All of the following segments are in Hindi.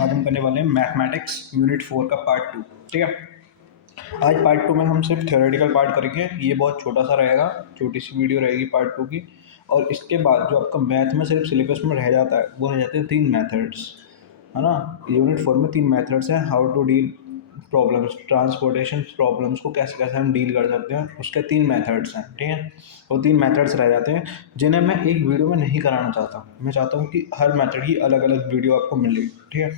आज हम करने वाले हैं मैथमेटिक्स यूनिट 4 का पार्ट 2। ठीक है, आज पार्ट 2 में हम सिर्फ थ्योरेटिकल पार्ट करेंगे। ये बहुत छोटा सा रहेगा, छोटी सी वीडियो रहेगी पार्ट 2 की। और इसके बाद जो आपका मैथ में सिर्फ सिलेबस में रह जाता है वो रह जाते हैं 3 मेथड्स, है ना। यूनिट 4 में 3 मेथड्स हैं, how to deal problems, transportation problems को कैसे कैसे हम डील कर सकते हैं, उसके 3 मेथड्स हैं। ठीक है, वो 3 मेथड्स रह जाते हैं जिन्हें मैं एक वीडियो में नहीं कराना चाहता। मैं चाहता हूँ कि हर मेथड की अलग अलग वीडियो आपको मिले। ठीक है,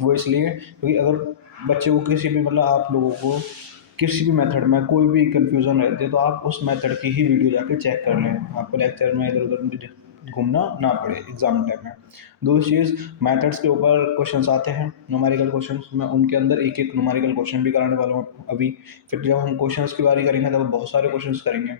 वो इसलिए क्योंकि अगर बच्चे को किसी भी मतलब आप लोगों को किसी भी मेथड में कोई भी कन्फ्यूज़न रहती है तो आप उस मेथड की ही वीडियो जाके चेक कर लें, आपको लेक्चर में इधर उधर घूमना ना पड़े एग्जाम टाइम में। दूसरी चीज़, मैथड्स के ऊपर क्वेश्चंस आते हैं, न्यूमेरिकल क्वेश्चंस। मैं उनके अंदर एक एक न्यूमेरिकल क्वेश्चन भी कराने वाला हूँ अभी। फिर जब हम क्वेश्चंस की बारी करेंगे तब बहुत सारे क्वेश्चंस करेंगे,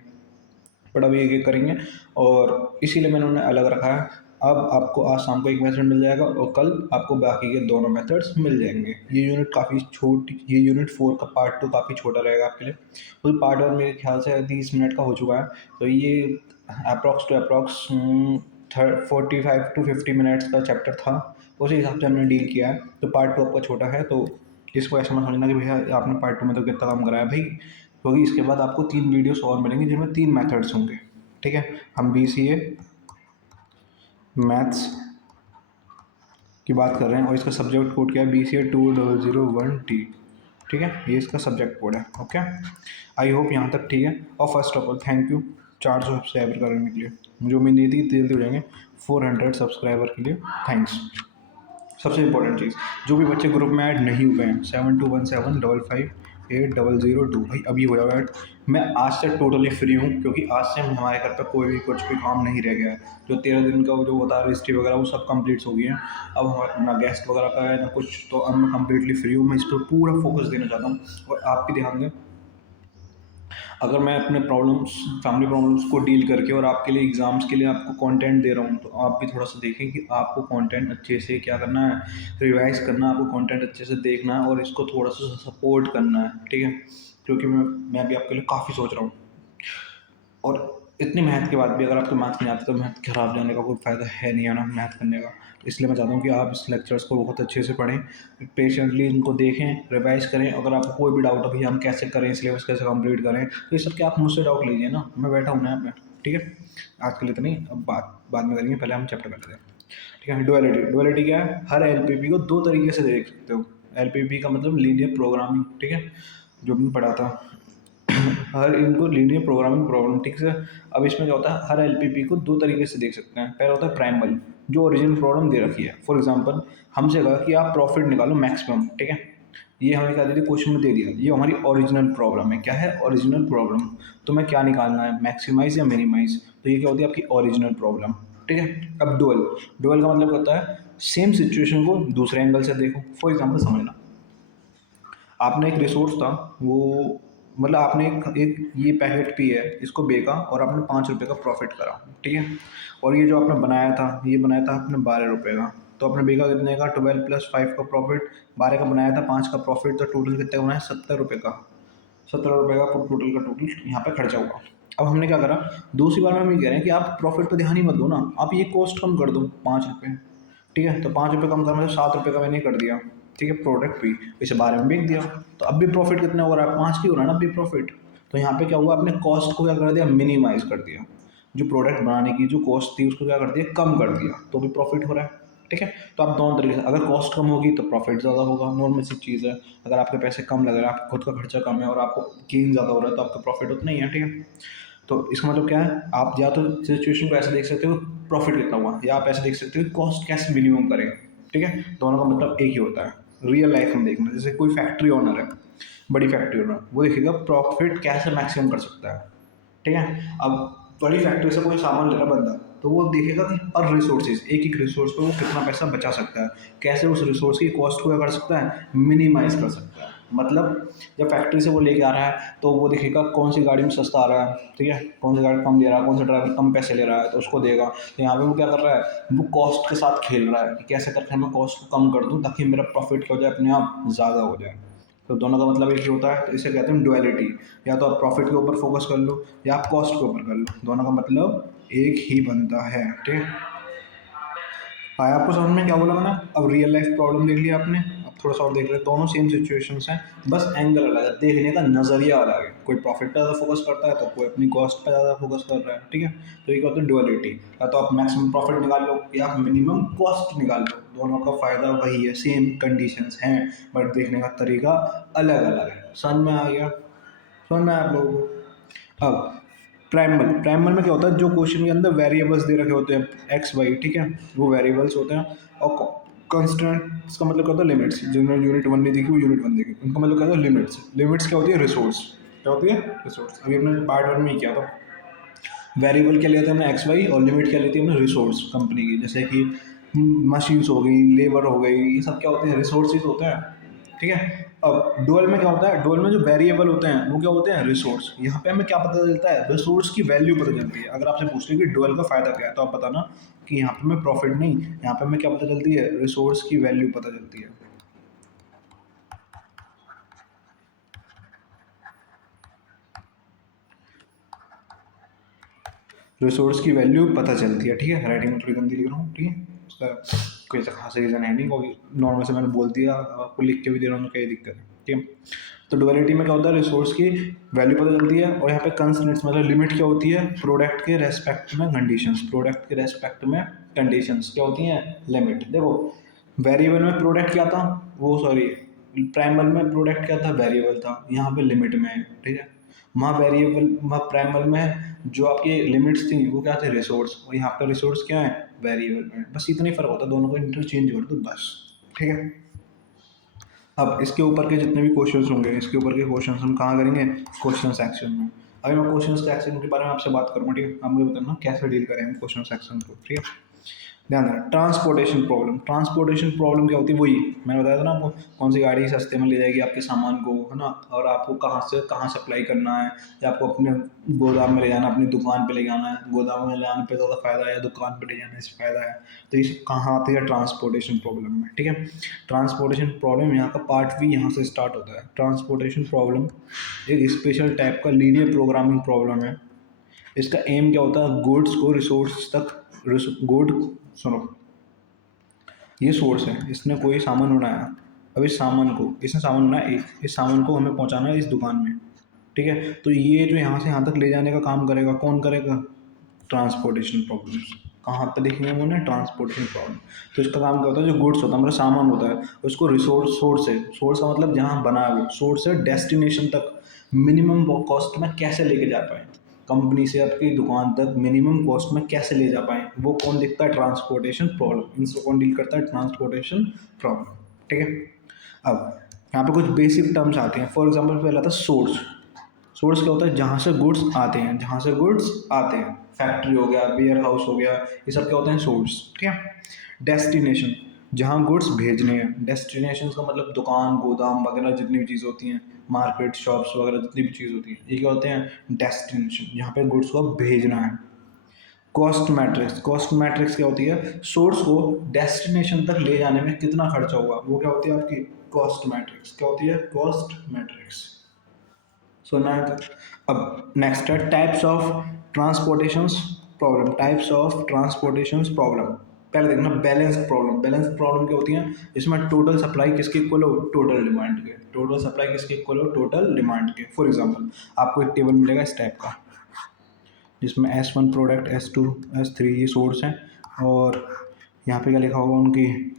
बट अभी एक एक करेंगे। और इसीलिए मैंने उन्हें अलग रखा है। अब आपको आज शाम को एक मेथड मिल जाएगा और कल आपको बाकी के दोनों मेथड्स मिल जाएंगे। ये यूनिट काफ़ी छोटी, ये यूनिट 4 का पार्ट 2 काफ़ी छोटा रहेगा आपके लिए। तो पार्ट 1 मेरे ख्याल से 30 मिनट का हो चुका है, तो ये approx to approx 45 to 50 minutes का चैप्टर था, उसी हिसाब से हमने डील किया है। तो पार्ट 2 आपका छोटा है, तो इसको ऐसा मत समझना कि भैया आपने पार्ट 2 में तो कितना काम कराया भाई, क्योंकि इसके बाद आपको 3 वीडियोस और मिलेंगे जिनमें 3 मेथड्स होंगे। ठीक है, हम BCA मैथ्स की बात कर रहे हैं और इसका सब्जेक्ट कोड क्या है, BCA 2001T। ठीक है, ये इसका सब्जेक्ट कोड है। ओके, आई होप यहाँ तक ठीक है। और first of all thank you 400 subscriber करने के लिए। मुझे उम्मीद नहीं थी जल्दी हो जाएंगे 400 सब्सक्राइबर के लिए, थैंक्स। सबसे इंपॉर्टेंट चीज़, जो भी बच्चे ग्रुप में ऐड नहीं हुए हैं 7217558002, भाई अभी हो जाओ ऐड। मैं आज से टोटली फ्री हूँ क्योंकि आज से हमारे घर पे कोई भी कुछ भी काम नहीं रह गया है। जो 13 दिन का जो होता है रजिस्ट्री वगैरह वो सब कंप्लीट हो गई है। अब हमारा ना गेस्ट वगैरह का है ना कुछ, तो अब मैं कम्प्लीटली फ्री हूँ। मैं इस पर पूरा फोकस देना चाहता हूँ और आप भी ध्यान दें। अगर मैं अपने प्रॉब्लम्स, फैमिली प्रॉब्लम्स को डील करके और आपके लिए एग्ज़ाम्स के लिए आपको कंटेंट दे रहा हूँ, तो आप भी थोड़ा सा देखें कि आपको कंटेंट अच्छे से क्या करना है, रिवाइज करना है, आपको कंटेंट अच्छे से देखना है और इसको थोड़ा सा सपोर्ट करना है। ठीक है, क्योंकि मैं भी आपके लिए काफ़ी सोच रहा हूँ। और इतनी मेहनत के बाद भी अगर आपको मैथ नहीं आता तो मेहनत खराब जाने का कोई फ़ायदा है नहीं है ना मैथ करने का। इसलिए मैं चाहता हूँ कि आप इस लेक्चर्स को बहुत अच्छे से पढ़ें, पेशेंटली इनको देखें, रिवाइज करें। अगर आपको कोई भी डाउट है भैया हम कैसे करें, सिलेबस कैसे कंप्लीट करें, तो ये सब के आप मुझसे डाउट लीजिए ना, मैं बैठा हूँ ना यहाँ पे। ठीक है, आज के लिए इतना ही, अब बाद में करेंगे, पहले हम चैप्टर कर लेते हैं। ठीक है, डुअलिटी क्या है, हर LPP को 2 तरीके से देख सकते हो। LPP का मतलब लीनियर प्रोग्रामिंग। ठीक है, जो हमने पढ़ा था हर इनको लीनियर प्रोग्रामिंग प्रॉब्लम। ठीक है, अब इसमें क्या होता है, हर LPP को 2 तरीके से देख सकते हैं। पहला होता है प्राइमल, जो ओरिजिनल प्रॉब्लम दे रखी है। फॉर एग्जांपल हमसे कहा कि आप प्रॉफिट निकालो मैक्सिमम। ठीक है, ये हमें क्या दे दिया, क्वेश्चन में दे दिया, ये हमारी ओरिजिनल प्रॉब्लम है। क्या है, ओरिजिनल प्रॉब्लम। तो मैं क्या निकालना है, मैक्सिमाइज या मिनिमाइज। तो ये क्या होती है आपकी ओरिजिनल प्रॉब्लम। ठीक है, अब डुअल का मतलब होता है सेम सिचुएशन को दूसरे एंगल से देखो। फॉर एग्जाम्पल समझना, आपने एक रिसोर्स था, वो मतलब आपने एक ये पैकेट पी है, इसको बेचा और आपने 5 रुपये का प्रॉफिट करा। ठीक है, और ये जो आपने बनाया था, ये बनाया था आपने 12 रुपये का, तो आपने बेचा कितने का, 12 + 5 का प्रॉफिट, 12 का बनाया था, 5 का प्रॉफिट, तो टोटल कितने का बनाया, 70 रुपये का। 70 रुपये का टोटल यहाँ पे खर्चा हुआ। अब हमने क्या करा, दूसरी बार में हम ये कह रहे हैं कि आप प्रॉफिट पे ध्यान ही मत दो ना, आप ये कॉस्ट कम कर दो 5 रुपये। ठीक है, तो 5 रुपये कम करने से 7 रुपये का मैंने कर दिया। ठीक है, प्रोडक्ट भी इसे 12 में बेच दिया, तो अब भी प्रॉफिट कितना हो रहा है, 5 की हो रहा है ना अभी प्रॉफिट। तो यहाँ पे क्या हुआ, आपने कॉस्ट को क्या कर दिया, मिनिमाइज कर दिया। जो प्रोडक्ट बनाने की जो कॉस्ट थी उसको क्या कर दिया, कम कर दिया, तो भी प्रॉफिट हो रहा है। ठीक है, तो आप दोनों तरीके से, अगर कॉस्ट कम होगी तो प्रॉफिट ज़्यादा होगा, नॉर्मल सी चीज़ है। अगर आपके पैसे कम लग रहे हैं, आपका खुद का खर्चा कम है और आपको गेन ज़्यादा हो रहा है, तो आपका प्रॉफिट उतना ही है। ठीक है, तो इसका मतलब क्या है, आप या तो सिचुएशन को ऐसे देख सकते हो प्रॉफिट कितना हुआ, या आप ऐसे देख सकते हो कॉस्ट कैसे मिनिमम करें। ठीक है, दोनों का मतलब एक ही होता है। रियल लाइफ में देखना, जैसे कोई फैक्ट्री ओनर है, बड़ी फैक्ट्री ओनर, वो देखेगा प्रॉफिट कैसे मैक्सिमम कर सकता है। ठीक है, अब बड़ी फैक्ट्री से कोई सामान ले रहा बंदा, तो वो देखेगा कि हर रिसोर्सेज, एक एक रिसोर्स पे वो कितना पैसा बचा सकता है, कैसे उस रिसोर्स की कॉस्ट को क्या कर सकता है, मिनिमाइज कर सकता है। मतलब जब फैक्ट्री से वो लेके आ रहा है तो वो देखेगा कौन सी गाड़ी में सस्ता आ रहा है। ठीक है, कौन सी गाड़ी कम दे रहा है, कौन सा ड्राइवर कम पैसे ले रहा है, तो उसको देगा। तो यहाँ पे वो क्या कर रहा है, वो कॉस्ट के साथ खेल रहा है कि कैसे करके मैं कॉस्ट को कम कर दूँ ताकि मेरा प्रॉफिट क्या हो जाए, अपने आप ज़्यादा हो जाए। तो दोनों का मतलब एक ही होता है, तो इसे कहते हैं डुअलिटी। या तो आप प्रॉफिट के ऊपर फोकस कर लो या आप कॉस्ट के ऊपर कर लो, दोनों का मतलब एक ही बनता है। ठीक है, आया आपको समझ में क्या बोला मैंने? अब रियल लाइफ प्रॉब्लम देख लिया आपने, अब थोड़ा सा और देख रहे, दोनों सेम सिचुएशंस हैं, बस एंगल अलग है, देखने का नज़रिया अलग है। कोई प्रॉफिट पे ज़्यादा फोकस करता है तो कोई अपनी कॉस्ट पे ज़्यादा फोकस कर रहा है, ठीक है। तो ये क्या होता है डुअलिटी, या तो आप मैक्सिमम प्रॉफिट निकाल लो या मिनिमम कॉस्ट निकाल लो, दोनों का फ़ायदा वही है, सेम कंडीशंस हैं, बट देखने का तरीका अलग अलग है। समझ में आ गया? समझ में आया आप लोगों को? अब प्राइमल में क्या होता है, जो क्वेश्चन के अंदर वेरिएबल्स दे रखे होते हैं एक्स वाई, ठीक है, वो वेरिएबल्स होते हैं। और कॉन्स्टेंट्स का मतलब क्या होता है लिमिट्स, जिन्होंने यूनिट वन नहीं देखी वो यूनिट वन देखी, उनका मतलब क्या होता है लिमिट्स। लिमिट्स क्या होती है? रिसोर्स। क्या होती है? रिसोर्स। अभी हमने पार्ट वन में ही किया था, वेरिएबल क्या लेते हैं हमने एक्स वाई, और लिमिट क्या लेती है हमने रिसोर्स कंपनी की, जैसे कि मशीन्स हो गई, लेबर हो गई, ये सब क्या होते हैं? रिसोर्सेज होते हैं, ठीक है। अब डुअल में क्या होता है? डुअल में जो वेरिएबल होते हैं वो क्या होते हैं? रिसोर्स। यहाँ पे हमें क्या पता चलता है? रिसोर्स की वैल्यू पता चलती है। अगर आपसे पूछ ले कि डुअल का फायदा क्या है, तो आप बताना कि यहाँ पे हमें प्रॉफिट नहीं, यहाँ पे हमें क्या पता चलती है? रिसोर्स की वैल्यू पता चलती है। रिसोर्स की वैल्यू पता चलती है, ठीक है। राइटिंग में थोड़ी गंदी लिख रहा हूँ, ठीक है, उसका कोई ऐसा खास रीज़न है नहीं, क्योंकि नॉर्मल से मैंने बोल दिया, आपको लिख के भी दे रहा हूँ तो क्या दिक्कत है, ठीक है। तो डुअलिटी में क्या होता है? रिसोर्स की वैल्यू पता चलती है, और यहाँ पे कंस्ट्रेंट्स मतलब लिमिट क्या होती है? प्रोडक्ट के रेस्पेक्ट में कंडीशंस, प्रोडक्ट के रेस्पेक्ट में कंडीशंस क्या होती हैं? लिमिट। देखो, वेरिएबल में प्रोडक्ट क्या था, वो सॉरी, प्राइमल में प्रोडक्ट क्या था? वेरिएबल था, यहाँ पे लिमिट में है, ठीक है। वहाँ वेरिएबल, वहाँ प्राइमल में जो आपकी लिमिट्स थी वो क्या थे? रिसोर्स। और यहाँ पे रिसोर्स क्या है? वेरिएबल में। बस इतना ही फर्क होता है, दोनों को इंटरचेंज कर दो बस, ठीक है। अब इसके ऊपर के जितने भी क्वेश्चंस होंगे, इसके ऊपर के क्वेश्चंस हम कहाँ करेंगे? क्वेश्चन सेक्शन में। अभी मैं क्वेश्चन सेक्शन के बारे में आपसे बात करूँगा, ठीक है। आप मुझे बताना कैसे डील करें हम क्वेश्चन सेक्शन को, ठीक है। ध्यान देना, ट्रांसपोर्टेशन प्रॉब्लम। ट्रांसपोर्टेशन प्रॉब्लम क्या होती है? वही मैंने बताया था ना आपको, कौन सी गाड़ी सस्ते में ले जाएगी आपके सामान को, है ना, और आपको कहाँ से कहाँ सप्लाई करना है, या आपको अपने गोदाम में ले जाना, अपनी दुकान पे ले जाना है, गोदाम में ले जाने पे ज़्यादा फायदा है या दुकान पे ले जाने से फ़ायदा है। तो ये सब कहाँ आती है? ट्रांसपोर्टेशन प्रॉब्लम में, ठीक है। ट्रांसपोर्टेशन प्रॉब्लम यहाँ का पार्ट भी यहाँ से स्टार्ट होता है। ट्रांसपोर्टेशन प्रॉब्लम एक स्पेशल टाइप का लीनियर प्रोग्रामिंग प्रॉब्लम है। इसका एम क्या होता है? गुड्स को रिसोर्स तक, गुड, सुनो, ये सोर्स है, इसने कोई सामान बनाया, अब इस सामान को, इसने सामान बनाया एक, इस सामान को हमें पहुंचाना है इस दुकान में, ठीक है। तो ये जो यहाँ से यहाँ तक ले जाने का काम करेगा, कौन करेगा? Transportation problems. कहाँ पे लिखनी है उन्होंने? Transportation problem. तो इसका काम क्या होता है? जो गुड्स होता है, हमारा सामान होता है, उसको रिसोर्स, सोर्स है, सोर्स का मतलब जहाँ बना है वो, सोर्स है डेस्टिनेशन तक मिनिमम कॉस्ट में कैसे लेके जा पाए, कंपनी से आपकी दुकान तक मिनिमम कॉस्ट में कैसे ले जा पाए, वो कौन दिखता है? Transportation problem. इनसे कौन डील करता है? ट्रांसपोर्टेशन प्रॉब्लम, ठीक है। अब यहाँ पे कुछ बेसिक टर्म्स आते हैं। फॉर एग्जाम्पल पहला था सोर्स। सोर्स क्या होता है? जहाँ से गुड्स आते हैं, जहाँ से गुड्स आते हैं, फैक्ट्री हो गया, वेयर हाउस हो गया, ये सब क्या होते हैं? सोर्स, ठीक है। डेस्टिनेशन, जहाँ गुड्स भेजने हैं, डेस्टिनेशन का मतलब दुकान, गोदाम वगैरह जितनी भी चीज़ होती हैं, मार्केट, शॉप्स वगैरह जितनी भी चीज़ होती हैं, ये क्या होते हैं? डेस्टिनेशन, जहाँ पे गुड्स को भेजना है। कॉस्ट मैट्रिक्स, कॉस्ट मैट्रिक्स क्या होती है? सोर्स को डेस्टिनेशन तक ले जाने में कितना खर्चा हुआ, वो क्या होती है आपकी? Cost matrix. क्या होती है? Cost matrix. सुना है तो? अब नेक्स्ट है types of transportations problem. Types of transportations problem, पहले देखना बैलेंस प्रॉब्लम। बैलेंस प्रॉब्लम क्या होती है? इसमें टोटल सप्लाई किसके इक्वल हो? टोटल डिमांड के। टोटल सप्लाई किसके इक्वल हो? टोटल डिमांड के। फॉर एग्जांपल आपको एक टेबल मिलेगा इस टाइप का, जिसमें S1 प्रोडक्ट, S2, S3 ये सोर्स हैं, और यहाँ पे क्या लिखा होगा? उनकी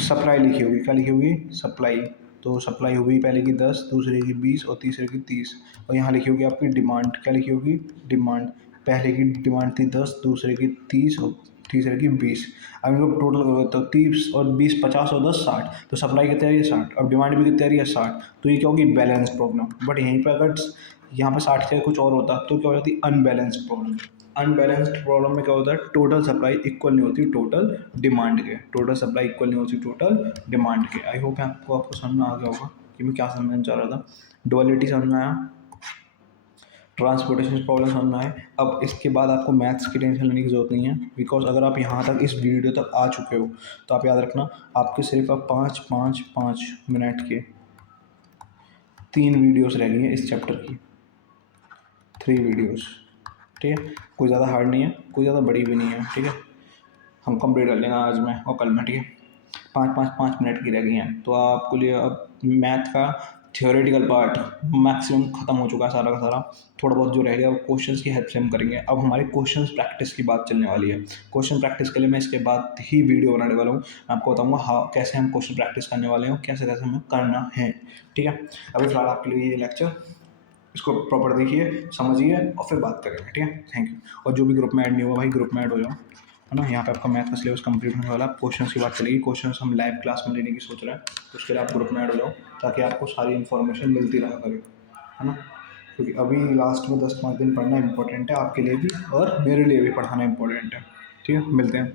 सप्लाई लिखी होगी। क्या लिखी होगी? सप्लाई। तो सप्लाई होगी पहले की 10, दूसरे की 20 और तीसरे की 30। और यहाँ लिखी होगी आपकी डिमांड। क्या लिखी होगी? डिमांड। पहले की डिमांड थी 10, दूसरे की 30 और तीसरे की 20। अब इनको टोटल करोगे तो 30 और 20 50 और 10 60। तो सप्लाई कितनी आ रही है? 60। अब डिमांड भी कितनी आ रही है? 60। तो ये क्या होगी? Balance problem. बट यहीं पर अगर यहाँ पे 60 से कुछ और होता तो क्या हो जाती? Unbalanced problem. अनबैलेंस्ड प्रॉब्लम में क्या होता है? टोटल सप्लाई इक्वल नहीं होती टोटल डिमांड के। टोटल सप्लाई इक्वल नहीं होती टोटल डिमांड के। आई होप आपको समझ में आ गया होगा कि मैं क्या समझना चाह रहा था। डुअलिटी समझ में आया, ट्रांसपोर्टेशन प्रॉब्लम समझ में आए। अब इसके बाद आपको मैथ्स की टेंशन लेने की ज़रूरत नहीं है, बिकॉज अगर आप यहाँ तक इस वीडियो तक आ चुके हो तो आप याद रखना, आपके सिर्फ अब 5 मिनट के 3 वीडियोस रह गई हैं इस चैप्टर की। 3 वीडियोस, ठीक है। कोई ज़्यादा हार्ड नहीं है, कोई ज़्यादा बड़ी भी नहीं है, ठीक है। हम कंप्लीट कर लेंगे आज में और कल में, ठीक है। 5 मिनट की रह गई हैं, तो आपके लिए अब मैथ का थियोरेटिकल पार्ट मैक्सिमम खत्म हो चुका है सारा का सारा। थोड़ा बहुत जो रह गया वो क्वेश्चंस की हेल्प से हम करेंगे। अब हमारी क्वेश्चंस प्रैक्टिस की बात चलने वाली है। क्वेश्चन प्रैक्टिस के लिए मैं इसके बाद ही वीडियो बनाने वाला हूँ। मैं आपको बताऊंगा हाँ कैसे हम क्वेश्चन प्रैक्टिस करने वाले हैं और कैसे कैसे हमें करना है, ठीक है। अभी फिलहाल आपके लिए ये लेक्चर, इसको प्रॉपर देखिए, समझिए और फिर बात करेंगे, ठीक है। Thank you. और जो भी ग्रुप में ऐड नहीं हुआ भाई, ग्रुप में ऐड हो जाओ, है ना। यहाँ पे आपका मैथ का सिलेबस कंप्लीट होने वाला है। क्वेश्चंस की बात चलेगी, क्वेश्चंस हम लाइव क्लास में लेने की सोच रहे हैं, तो उसके लिए आप ग्रुप में ऐड हो जाओ ताकि आपको सारी इन्फॉर्मेशन मिलती रहा करे, है ना। क्योंकि अभी लास्ट में 10-5 दिन पढ़ना इंपॉर्टेंट है आपके लिए भी और मेरे लिए भी पढ़ाना इंपॉर्टेंट है, ठीक है। मिलते हैं।